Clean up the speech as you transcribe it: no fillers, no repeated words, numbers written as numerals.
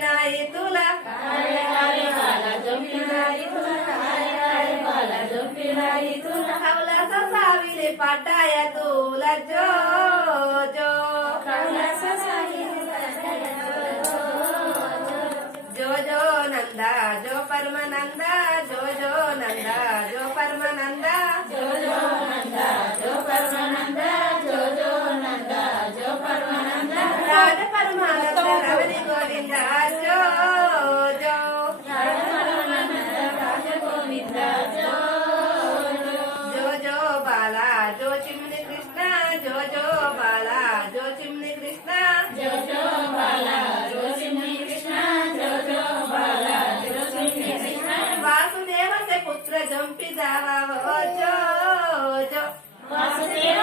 नाही तुला काळे काळे बाला जमली नाही तुला काळे काळे बाला जमली नाही तुला खावलाचा साविले पाटाया तुला जो जो खावलाचा साविले जो जो नंदा जो परमानंदा जो जो नंदा जो परमानंदा जो जो नंदा जो परमानंदा जो जो नंदा जो परमानंदा राज परमानंद रवि गोविंदा जो जो राज परमानंद राज गोविंद जो जो जो बाला जो चिमनी कृष्णा जो जो बाला जो चिमनी कृष्णा जो जो बाला जो चिमनी कृष्णा जो जो बाला जो चिमनी कृष्णा वासुदेव से पुत्र जंपी जावा वो जो जो वासुदेव